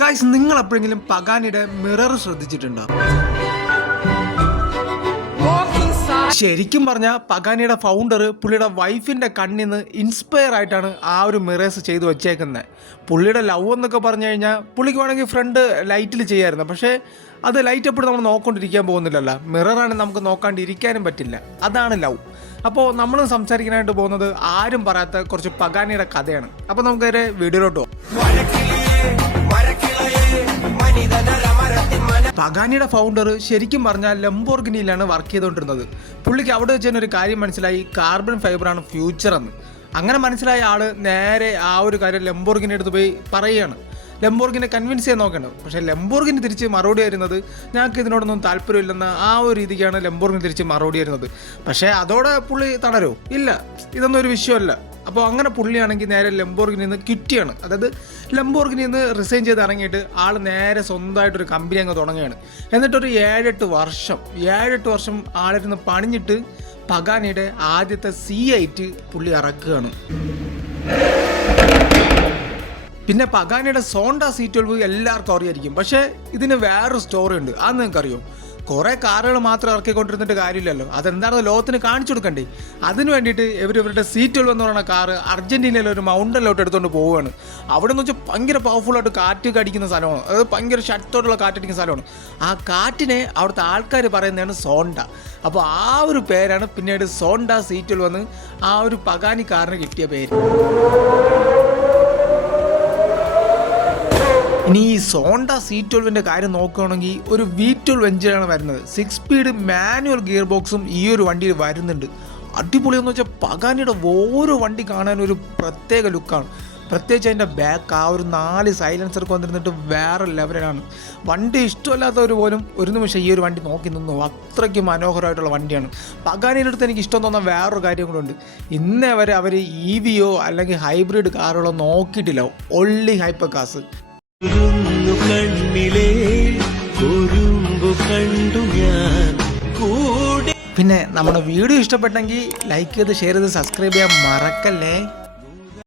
Guys, നിങ്ങൾ എപ്പോഴെങ്കിലും പഗാനിയുടെ mirror ശ്രദ്ധിച്ചിട്ടുണ്ടോ? ശരിക്കും പറഞ്ഞാൽ പഗാനിയുടെ ഫൗണ്ടർ പുള്ളിയുടെ വൈഫിൻ്റെ കണ്ണിൽ നിന്ന് ഇൻസ്പയർ ആയിട്ടാണ് ആ ഒരു മിറേഴ്സ് ചെയ്ത് വെച്ചേക്കുന്നത്. പുള്ളിയുടെ ലവ് എന്നൊക്കെ പറഞ്ഞു കഴിഞ്ഞാൽ പുള്ളിക്ക് വേണമെങ്കിൽ ഫ്രണ്ട് ലൈറ്റിൽ ചെയ്യാമായിരുന്നു. പക്ഷേ അത് ലൈറ്റ് എപ്പോഴും നമ്മൾ നോക്കിക്കൊണ്ടിരിക്കാൻ പോകുന്നില്ലല്ലോ. മിററാണ് നമുക്ക് നോക്കാണ്ടിരിക്കാനും പറ്റില്ല. അതാണ് ലവ്. അപ്പോൾ നമ്മൾ സംസാരിക്കാനായിട്ട് പോകുന്നത് ആരും പറയാത്ത കുറച്ച് പഗാനിയുടെ കഥയാണ്. അപ്പോൾ നമുക്കൊരു വീഡിയോയിലോട്ട് പോകാം. പഗാനിയുടെ ഫൗണ്ടർ ശരിക്കും പറഞ്ഞാൽ ലംബോർഗിനിയിലാണ് വർക്ക് ചെയ്തുകൊണ്ടിരുന്നത്. പുള്ളിക്ക് അവിടെ വെച്ച് തന്നെ ഒരു കാര്യം മനസ്സിലായി, കാർബൺ ഫൈബറാണ് ഫ്യൂച്ചർ എന്ന്. അങ്ങനെ മനസ്സിലായ ആൾ നേരെ ആ ഒരു കാര്യം ലംബോർഗിനി എടുത്ത് പോയി പറയുകയാണ്. ലംബോർഗിനെ കൺവിൻസ് ചെയ്യാൻ നോക്കേണ്ടത്. പക്ഷേ ലംബോർഗിനി തിരിച്ച് മറുപടി വരുന്നത് ഞങ്ങൾക്ക് ഇതിനോടൊന്നും താല്പര്യമില്ലെന്ന് ആ ഒരു രീതിക്കാണ് ലംബോർഗിനി തിരിച്ച് മറുപടി വരുന്നത്. പക്ഷേ അതോടെ പുള്ളി തളരോ? ഇല്ല, ഇതൊന്നും ഒരു വിഷയമല്ല. അപ്പോൾ അങ്ങനെ പുള്ളിയാണെങ്കിൽ നേരെ ലംബോർഗിനിയിൽ നിന്ന് ക്വിറ്റിയാണ്. അതായത് ലംബോർഗിനിയിൽ നിന്ന് റിസൈൻ ചെയ്ത് ഇറങ്ങിയിട്ട് ആൾ നേരെ സ്വന്തമായിട്ടൊരു കമ്പനി അങ്ങ് തുടങ്ങുകയാണ്. എന്നിട്ടൊരു 7-8 വർഷം ആളിരുന്ന് പണിഞ്ഞിട്ട് പഗാനിയുടെ ആദ്യത്തെ C8 പുള്ളി ഇറക്കുകയാണ്. പിന്നെ പഗാനിയുടെ സോണ്ട C12 എല്ലാവർക്കും അറിയായിരിക്കും. പക്ഷേ ഇതിന് വേറൊരു സ്റ്റോറി ഉണ്ട്. അത് നിങ്ങൾക്കറിയോ? കുറേ കാറുകൾ മാത്രം ഇറക്കിക്കൊണ്ടിരുന്നിട്ട് കാര്യമില്ലല്ലോ. അതെന്താണെന്ന് ലോകത്തിന് കാണിച്ചു കൊടുക്കണ്ടേ? അതിന് വേണ്ടിയിട്ട് ഇവരുടെ C12 എന്ന് പറയുന്ന കാറ് അർജൻറ്റീനയിലെ ഒരു മൗണ്ടനിലോട്ട് എടുത്തുകൊണ്ട് പോവുകയാണ്. അവിടെ നിന്ന് വെച്ചാൽ ഭയങ്കര പവർഫുള്ളായിട്ട് കാറ്റ് കടിക്കുന്ന സ്ഥലമാണ്. അത് ഭയങ്കര ശക്തമായിട്ടുള്ള കാറ്റടിക്കുന്ന സ്ഥലമാണ്. ആ കാറ്റിനെ അവിടുത്തെ ആൾക്കാർ പറയുന്നതാണ് സോണ്ട. അപ്പോൾ ആ ഒരു പേരാണ് പിന്നീട് സോണ്ട C12 എന്ന് ആ ഒരു പഗാനി കാറിന് കിട്ടിയ പേര്. ഇനി ഈ സോണ്ട C12 കാര്യം നോക്കുകയാണെങ്കിൽ ഒരു V12 എഞ്ചിനാണ് വരുന്നത്. 6 സ്പീഡ് മാനുവൽ ഗിയർ ബോക്സും ഈ ഒരു വണ്ടിയിൽ വരുന്നുണ്ട്. അടിപൊളിയെന്ന് വെച്ചാൽ പഗാനിയുടെ ഓരോ വണ്ടി കാണാൻ ഒരു പ്രത്യേക ലുക്കാണ്. പ്രത്യേകിച്ച് അതിൻ്റെ ബാക്ക് ആ ഒരു 4 സൈലൻസർക്ക് വന്നിരുന്നിട്ട് വേറെ ലെവലാണ്. വണ്ടി ഇഷ്ടമല്ലാത്തവർ പോലും ഒരു നിമിഷം ഈ ഒരു വണ്ടി നോക്കി നിന്നു. അത്രയ്ക്ക് മനോഹരമായിട്ടുള്ള വണ്ടിയാണ്. പഗാനിയുടെ അടുത്ത് എനിക്ക് ഇഷ്ടം തോന്നുന്ന വേറൊരു കാര്യം കൂടെ ഉണ്ട്. ഇന്നേ വരെ അവർ EVയോ അല്ലെങ്കിൽ ഹൈബ്രിഡ് കാറുകളോ നോക്കിയിട്ടില്ല. ഒള്ളി ഹൈപ്പർ കാസ്. പിന്നെ നമ്മുടെ വീഡിയോ ഇഷ്ടപ്പെട്ടെങ്കിൽ ലൈക്ക് ചെയ്ത് ഷെയർ ചെയ്ത് സബ്സ്ക്രൈബ് ചെയ്യാൻ മറക്കല്ലേ.